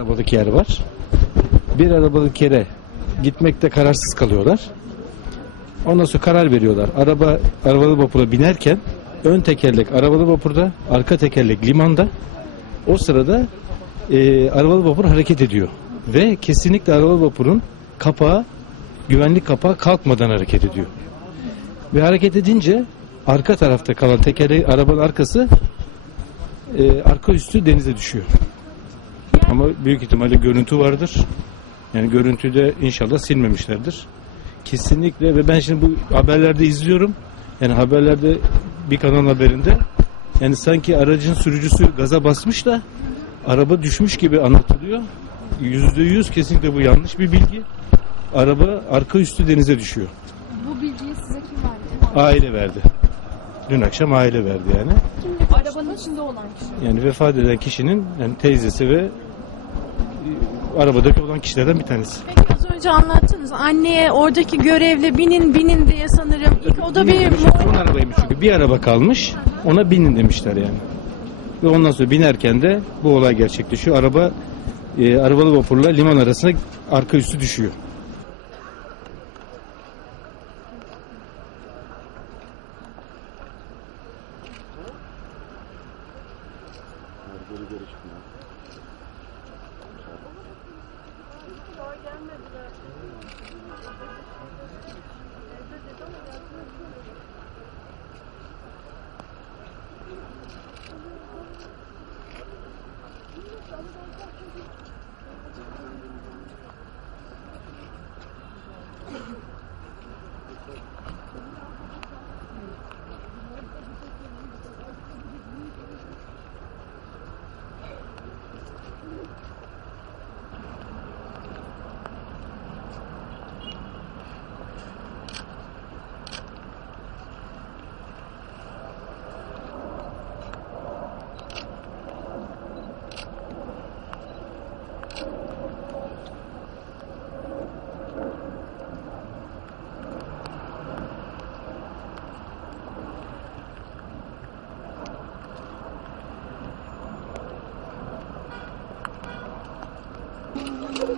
arabalık yer var. Bir arabalık yere gitmekte kararsız kalıyorlar. Ondan sonra karar veriyorlar. Araba arabalı vapura binerken ön tekerlek arabalı vapurda, arka tekerlek limanda. O sırada e, arabalı vapur hareket ediyor. Ve kesinlikle arabalı vapurun kapağı, güvenlik kapağı kalkmadan hareket ediyor. Ve hareket edince arka tarafta kalan tekerlek arabanın arkası e, arka üstü denize düşüyor. Ama büyük ihtimalle görüntü vardır. Yani görüntüyü de inşallah silmemişlerdir. Kesinlikle ve ben şimdi bu haberlerde izliyorum. Yani haberlerde bir kanal haberinde yani sanki aracın sürücüsü gaza basmış da araba düşmüş gibi anlatılıyor. Yüzde yüz kesinlikle bu yanlış bir bilgi. Araba arka üstü denize düşüyor. Bu bilgiyi size kim verdi? Aile verdi. Dün akşam aile verdi yani. Arabanın içinde olan kişi. Yani vefat eden kişinin yani teyzesi ve arabadaki olan kişilerden bir tanesi. Peki az önce anlattınız. Anneye oradaki görevli binin binin diye sanırım. İlk o da bir Demiş, arabaymış çünkü bir araba kalmış ona binin demişler yani. Ve ondan sonra binerken de bu olay gerçekleşiyor. Araba e, arabalı vapurla liman arasında arka üstü düşüyor. Daha gelmediler.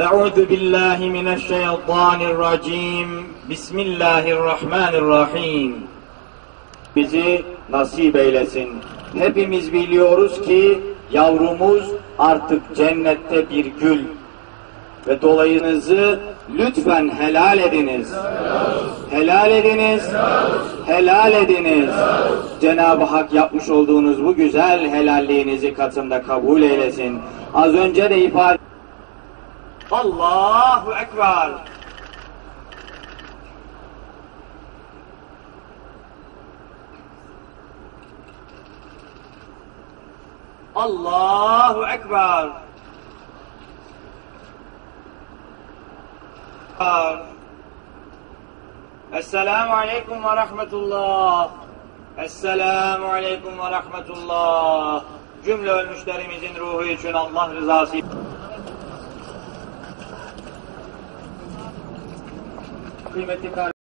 أعوذ بالله من الشيطان الرجيم بسم الله الرحمن الرحيم Bizi nasip eylesin. Hepimiz biliyoruz ki yavrumuz artık cennette bir gül. Ve dolayınızı lütfen helal ediniz. Helal ediniz. Helal ediniz. Cenab-ı Hak yapmış olduğunuz bu güzel helalliğinizi katında kabul eylesin. Az önce de ifade Allahu Ekber. Allahu Ekber. Esselamu Aleyküm ve Rahmetullah. Esselamu Aleyküm ve Rahmetullah. Cümle ölmüşlerimizin ruhu için Allah rızası Kıymetli kardeşlerim,